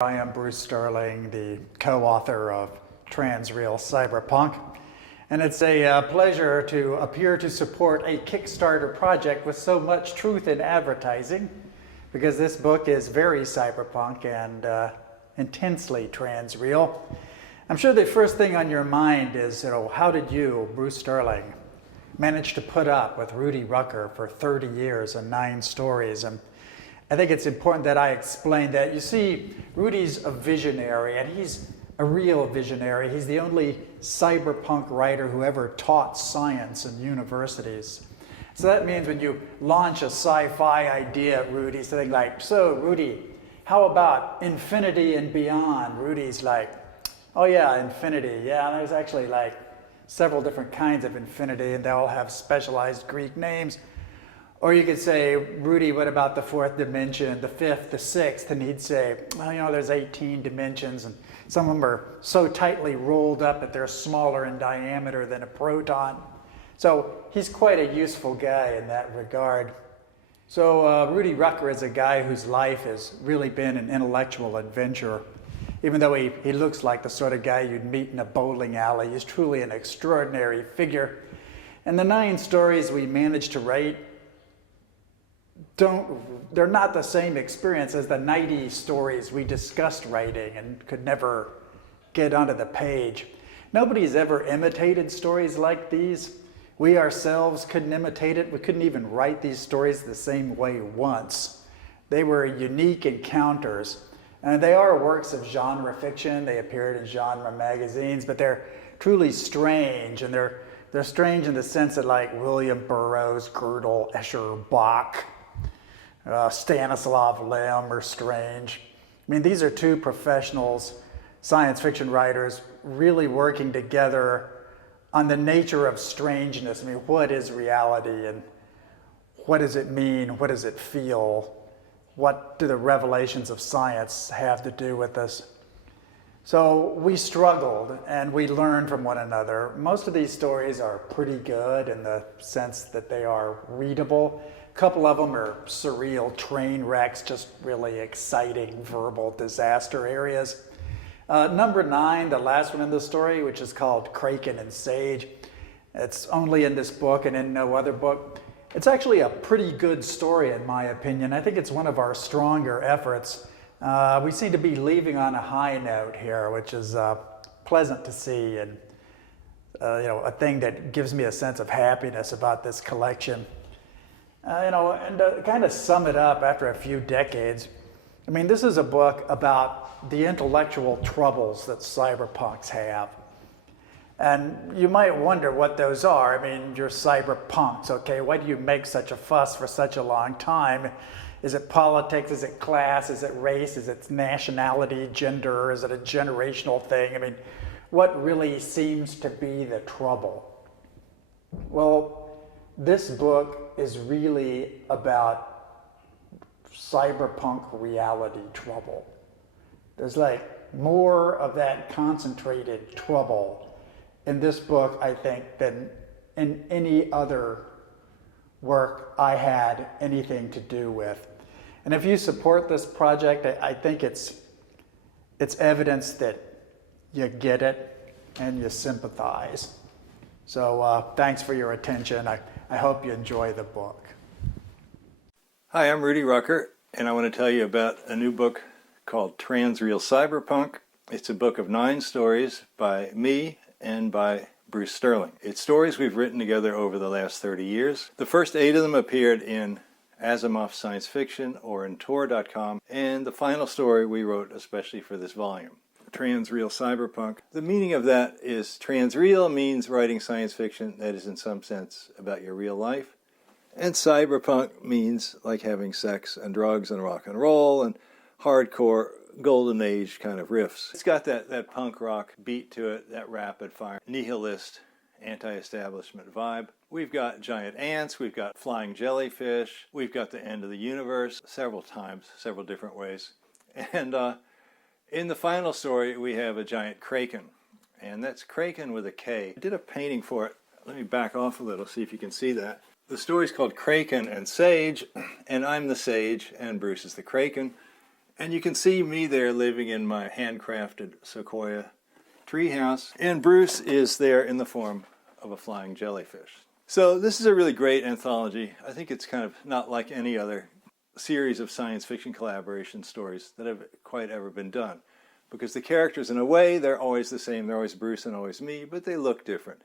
I am Bruce Sterling, the co-author of TRANSEAL Cyberpunk, and it's a pleasure to appear to support a Kickstarter project with so much truth in advertising, because this book is very cyberpunk and intensely transreal. I'm sure the first thing on your mind is, how did you, Bruce Sterling, manage to put up with Rudy Rucker for 30 years and 9 stories? And I think it's important that I explain that. You see, Rudy's a visionary, and he's a real visionary. He's the only cyberpunk writer who ever taught science in universities. So that means when you launch a sci-fi idea at Rudy, something like, so Rudy, how about infinity and beyond? Rudy's like, oh yeah, infinity. Yeah, there's actually like several different kinds of infinity, and they all have specialized Greek names. Or you could say, Rudy, what about the 4th dimension, the 5th, the 6th? And he'd say, well, there's 18 dimensions, and some of them are so tightly rolled up that they're smaller in diameter than a proton. So he's quite a useful guy in that regard. So Rudy Rucker is a guy whose life has really been an intellectual adventure. Even though he looks like the sort of guy you'd meet in a bowling alley, he's truly an extraordinary figure. And the 9 stories we managed to write, they're not the same experience as the 90 stories we discussed writing and could never get onto the page. Nobody's ever imitated stories like these. We ourselves couldn't imitate it. We couldn't even write these stories the same way once. They were unique encounters. And they are works of genre fiction. They appeared in genre magazines, but they're truly strange. And they're strange in the sense that, like, William Burroughs, Gödel, Escher, Bach, Stanislav Lem are strange. I mean, these are 2 professionals, science fiction writers, really working together on the nature of strangeness. I mean, what is reality, and what does it mean? What does it feel? What do the revelations of science have to do with us? So we struggled and we learned from one another. Most of these stories are pretty good in the sense that they are readable. A couple of them are surreal train wrecks, just really exciting verbal disaster areas. Number 9, the last one in the story, which is called Kraken and Sage. It's only in this book and in no other book. It's actually a pretty good story, in my opinion. I think it's one of our stronger efforts. We seem to be leaving on a high note here, which is pleasant to see, and a thing that gives me a sense of happiness about this collection. And to kind of sum it up after a few decades, I mean, this is a book about the intellectual troubles that cyberpunks have. And you might wonder what those are. I mean, you're cyberpunks, okay? Why do you make such a fuss for such a long time? Is it politics? Is it class? Is it race? Is it nationality, gender? Is it a generational thing? I mean, what really seems to be the trouble? Well, this book is really about cyberpunk reality trouble. There's like more of that concentrated trouble in this book, I think, than in any other work I had anything to do with. And if you support this project, I think it's evidence that you get it and you sympathize. So thanks for your attention. I hope you enjoy the book. Hi, I'm Rudy Rucker, and I want to tell you about a new book called TRANSEAL Cyberpunk. It's a book of 9 stories by me and by Bruce Sterling. It's stories we've written together over the last 30 years. The first 8 of them appeared in Asimov Science Fiction or in Tor.com, and the final story we wrote especially for this volume, TRANSEAL Cyberpunk. The meaning of that is transreal means writing science fiction that is in some sense about your real life, and cyberpunk means like having sex and drugs and rock and roll and hardcore golden age kind of riffs. It's got that punk rock beat to it, that rapid fire, nihilist, anti-establishment vibe. We've got giant ants, we've got flying jellyfish, we've got the end of the universe several times, several different ways. And in the final story, we have a giant kraken, and that's kraken with a K. I did a painting for it. Let me back off a little, see if you can see that. The story's called Kraken and Sage, and I'm the sage, and Bruce is the kraken. And you can see me there living in my handcrafted sequoia treehouse. And Bruce is there in the form of a flying jellyfish. So this is a really great anthology. I think it's kind of not like any other series of science fiction collaboration stories that have quite ever been done. Because the characters, in a way, they're always the same. They're always Bruce and always me, but they look different.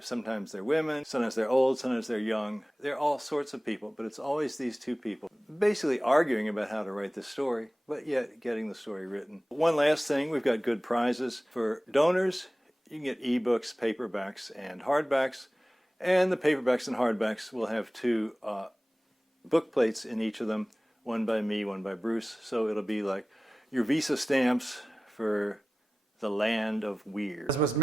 Sometimes they're women, sometimes they're old, sometimes they're young. They're all sorts of people, but it's always these two people basically arguing about how to write the story, but yet getting the story written. One last thing, we've got good prizes. For donors, you can get ebooks, paperbacks, and hardbacks. And the paperbacks and hardbacks will have two book plates in each of them, one by me, one by Bruce. So it'll be like your Visa stamps for the land of weird. As was